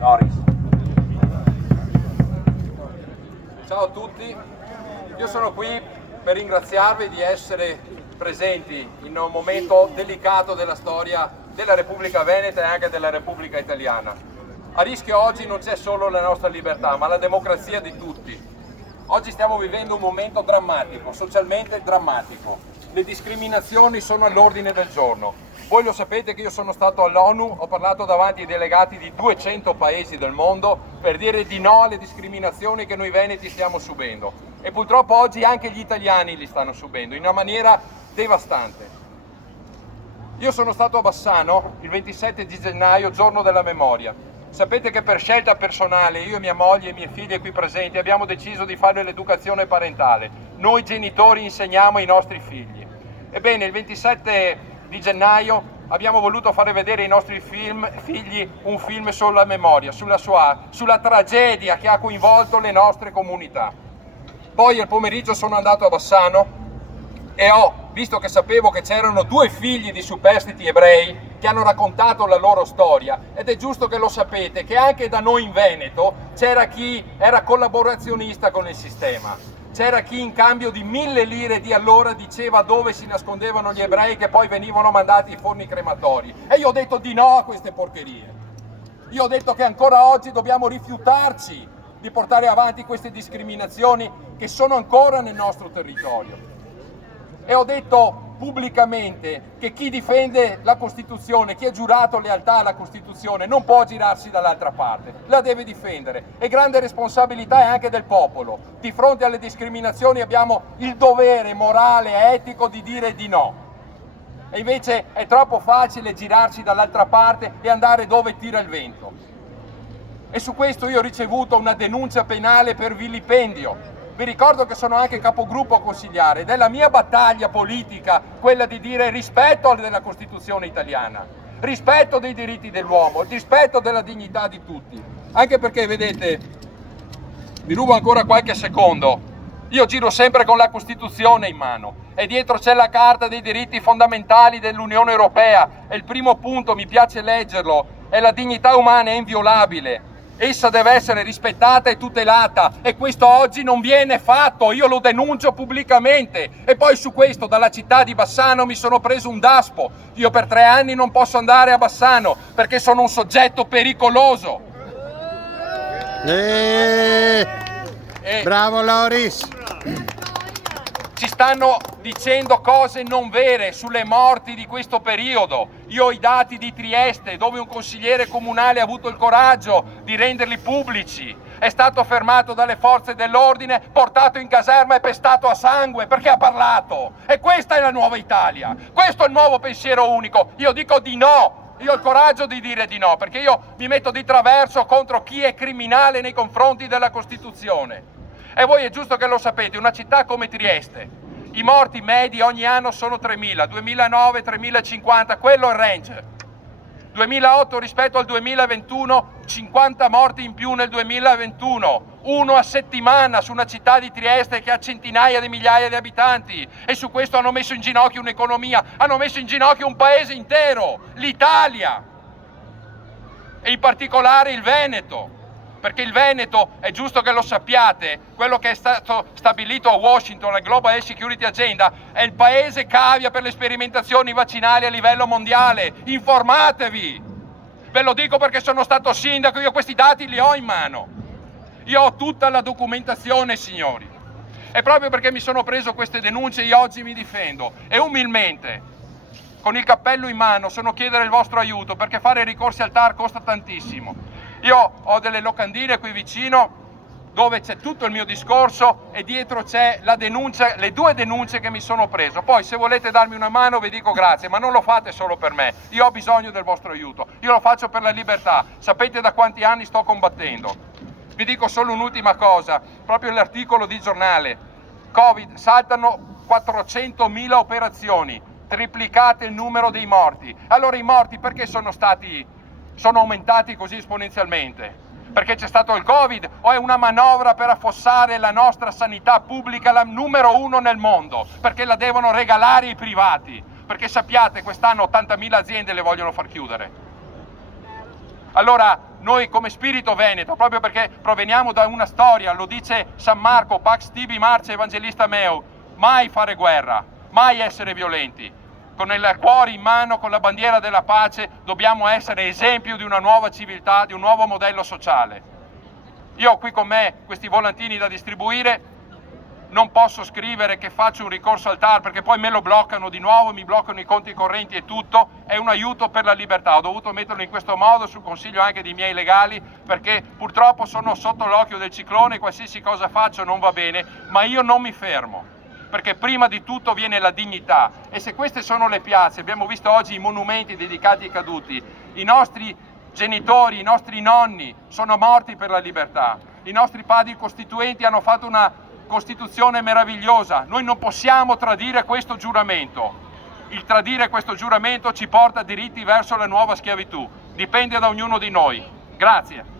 Loris. Ciao a tutti, io sono qui per ringraziarvi di essere presenti in un momento delicato della storia della Repubblica Veneta e anche della Repubblica Italiana. A rischio oggi non c'è solo la nostra libertà, ma la democrazia di tutti. Oggi stiamo vivendo un momento drammatico, socialmente drammatico. Le discriminazioni sono all'ordine del giorno. Voi lo sapete che io sono stato all'ONU, ho parlato davanti ai delegati di 200 paesi del mondo per dire di no alle discriminazioni che noi veneti stiamo subendo. E purtroppo oggi anche gli italiani li stanno subendo in una maniera devastante. Io sono stato a Bassano il 27 di gennaio, giorno della memoria. Sapete che per scelta personale io e mia moglie e mie figlie qui presenti abbiamo deciso di fare l'educazione parentale. Noi genitori insegniamo ai nostri figli. Ebbene, il 27 di gennaio abbiamo voluto fare vedere ai nostri figli un film sulla memoria, sulla Shoah, sulla tragedia che ha coinvolto le nostre comunità. Poi al pomeriggio sono andato a Bassano e visto che sapevo che c'erano 2 figli di superstiti ebrei che hanno raccontato la loro storia, ed è giusto che lo sapete, che anche da noi in Veneto c'era chi era collaborazionista con il sistema. C'era chi in cambio di 1000 lire di allora diceva dove si nascondevano gli ebrei che poi venivano mandati ai forni crematori. E io ho detto di no a queste porcherie. Io ho detto che ancora oggi dobbiamo rifiutarci di portare avanti queste discriminazioni che sono ancora nel nostro territorio. E ho detto pubblicamente che chi difende la Costituzione, chi ha giurato lealtà alla Costituzione, non può girarsi dall'altra parte, la deve difendere. E grande responsabilità è anche del popolo. Di fronte alle discriminazioni abbiamo il dovere morale e etico di dire di no. E invece è troppo facile girarsi dall'altra parte e andare dove tira il vento. E su questo io ho ricevuto una denuncia penale per vilipendio. Vi ricordo che sono anche capogruppo consigliare ed è la mia battaglia politica quella di dire rispetto della Costituzione italiana, rispetto dei diritti dell'uomo, rispetto della dignità di tutti. Anche perché, vedete, vi rubo ancora qualche secondo, io giro sempre con la Costituzione in mano e dietro c'è la Carta dei diritti fondamentali dell'Unione Europea e il primo punto, mi piace leggerlo, è la dignità umana è inviolabile. Essa deve essere rispettata e tutelata e questo oggi non viene fatto, io lo denuncio pubblicamente e poi su questo dalla città di Bassano mi sono preso un daspo. Io per 3 anni non posso andare a Bassano perché sono un soggetto pericoloso. Bravo Loris! Ci stanno dicendo cose non vere sulle morti di questo periodo. Io ho i dati di Trieste, dove un consigliere comunale ha avuto il coraggio di renderli pubblici. È stato fermato dalle forze dell'ordine, portato in caserma e pestato a sangue perché ha parlato. E questa è la nuova Italia. Questo è il nuovo pensiero unico. Io dico di no. Io ho il coraggio di dire di no, perché io mi metto di traverso contro chi è criminale nei confronti della Costituzione. E voi è giusto che lo sapete, una città come Trieste, i morti medi ogni anno sono 3.000, 2009 3.050, quello è il range. 2008 rispetto al 2021, 50 morti in più nel 2021, 1 a settimana su una città di Trieste che ha centinaia di migliaia di abitanti e su questo hanno messo in ginocchio un'economia, hanno messo in ginocchio un paese intero, l'Italia e in particolare il Veneto. Perché il Veneto, è giusto che lo sappiate, quello che è stato stabilito a Washington, la Global Health Security Agenda, è il paese cavia per le sperimentazioni vaccinali a livello mondiale. Informatevi! Ve lo dico perché sono stato sindaco, io questi dati li ho in mano. Io ho tutta la documentazione, signori. E proprio perché mi sono preso queste denunce io oggi mi difendo. E umilmente, con il cappello in mano, sono a chiedere il vostro aiuto perché fare ricorsi al TAR costa tantissimo. Io ho delle locandine qui vicino dove c'è tutto il mio discorso e dietro c'è la denuncia, le 2 denunce che mi sono preso. Poi se volete darmi una mano vi dico grazie, ma non lo fate solo per me. Io ho bisogno del vostro aiuto, io lo faccio per la libertà. Sapete da quanti anni sto combattendo. Vi dico solo un'ultima cosa, proprio l'articolo di giornale. Covid, saltano 400.000 operazioni, triplicate il numero dei morti. Allora i morti perché sono aumentati così esponenzialmente? Perché c'è stato il Covid o è una manovra per affossare la nostra sanità pubblica, la numero 1 nel mondo? Perché la devono regalare ai privati? Perché sappiate, quest'anno 80.000 aziende le vogliono far chiudere. Allora noi come spirito veneto, proprio perché proveniamo da una storia, lo dice San Marco, Pax Tibi Marce Evangelista Meo, mai fare guerra, mai essere violenti. Con il cuore in mano, con la bandiera della pace, dobbiamo essere esempio di una nuova civiltà, di un nuovo modello sociale. Io ho qui con me questi volantini da distribuire, non posso scrivere che faccio un ricorso al TAR perché poi me lo bloccano di nuovo, mi bloccano i conti correnti e tutto, è un aiuto per la libertà, ho dovuto metterlo in questo modo sul consiglio anche dei miei legali perché purtroppo sono sotto l'occhio del ciclone, qualsiasi cosa faccio non va bene, ma io non mi fermo. Perché prima di tutto viene la dignità e se queste sono le piazze, abbiamo visto oggi i monumenti dedicati ai caduti, i nostri genitori, i nostri nonni sono morti per la libertà, i nostri padri costituenti hanno fatto una Costituzione meravigliosa, noi non possiamo tradire questo giuramento, il tradire questo giuramento ci porta diritti verso la nuova schiavitù, dipende da ognuno di noi. Grazie.